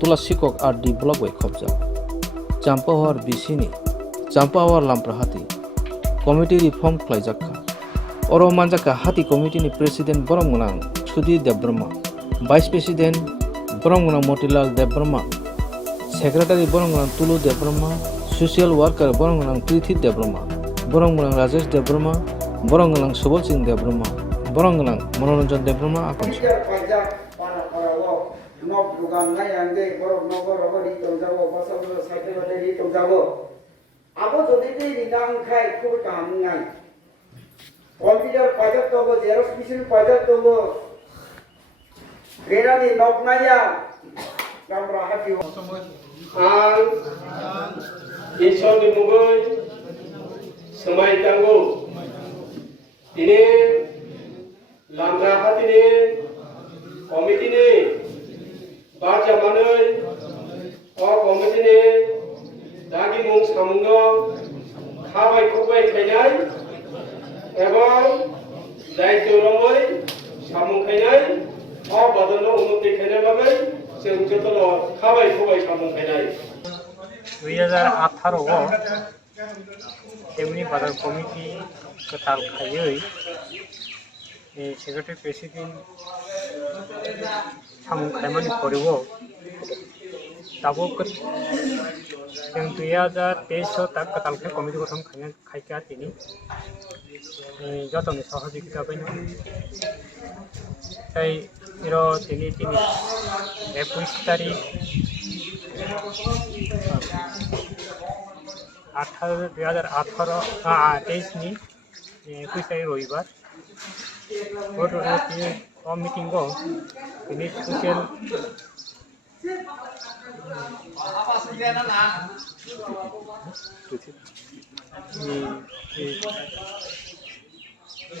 Tulashikhok আর D block bai khubjak Champa hor bisini Champa hor Lampra Hati Committee reform Khlaijak Oro manjaka Hati committee ni president borong gunang Chudi Debrama Vice president borong gunang Motilal Debrama Secretary borong gunang Tulu Debrama Social worker borong gunang Prithi Debrama borong gunang Rajesh Debrama borong gunang Subal Singh Debrama borong gunang Manoranjan Debrama akon Nok bukan yang dek borok nogor apa di tongjago pasal cycle ada di tongjago. Aku jadi di dang kai kup kam ngai. Komputer pajak togo, xerox machine pajak togo. Rena di nok naya. Lampra Hati. Ang Isor di Mugoi Semai Tanggu. Ini Lampra Hati ni komiti ni. Baca manai, komiti ni, daging mung samunggo, khabai khubai khainai, ebong daityo romoi samung khainai, badalo unnoti khainai bagai, जों जतल खाबाय खुबाय सामुं खायनाय 2018 आव एमनि बाजार committee Khatal खायै secretary president सामुं खायमानि करिवो दाबो जों 2023 तक Khatal committee गठन खायका तिनि जतनि सहयोगिता बायनो তাই এর তিনি 21 তারিখ 2023 নি 21 তারিখ রবিবার মিটিং তিনি social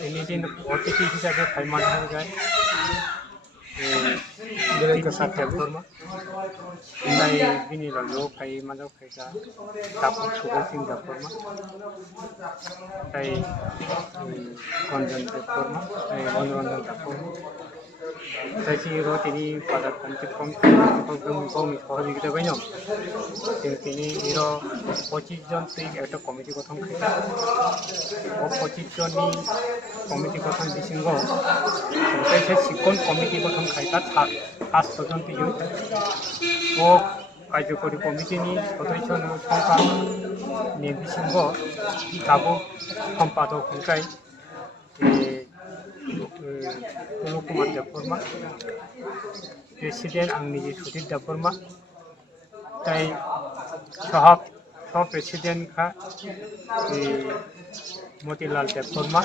ini din OTP hisabe kaiman hargai dari kesat forma nai bini lalu kai manau kai ka tapuk subal sing da forma kai konjan da forma kai manoranjan da forma kai si ro tini pada kanti kom komi সহযোগিতা বাইনো তিনি এর 25 জন থেকে একটা committee গঠন খাইতা ও 25 জনই committee গঠন বিসিঙ্গ সেই সিকন committee গঠন খাইতা 5 জন তিয়ু ও কার্যকরী কমিটিনি সদস্য সংখ্যা নি বিসিঙ্গ দাবো সম্পাদক হইকাই কুমার দেববর্মা প্রেসিডেন্ট आंनि सुधीर देबबर्मा তাই সহ প্রেসিডেন্ট খা মতিলাল দেববর্মা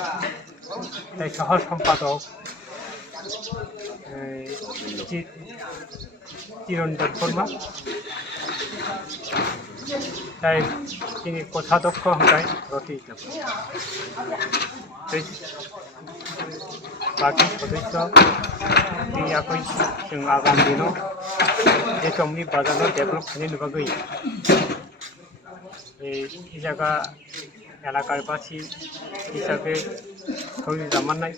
তাই সহ সম্পাদক চিরণ দেববর্মা তাই তিনি কোষাধ্যক্ষ হকাই রতি দেববর্মা बाकी सदस्य তিনি একই जों आगामी दिनाव बे समनि बाजाराव डेभेलप खालामनो बागै এই জায়গা এলাকার বাসী হিসাবে সহযোগিতা মাননাय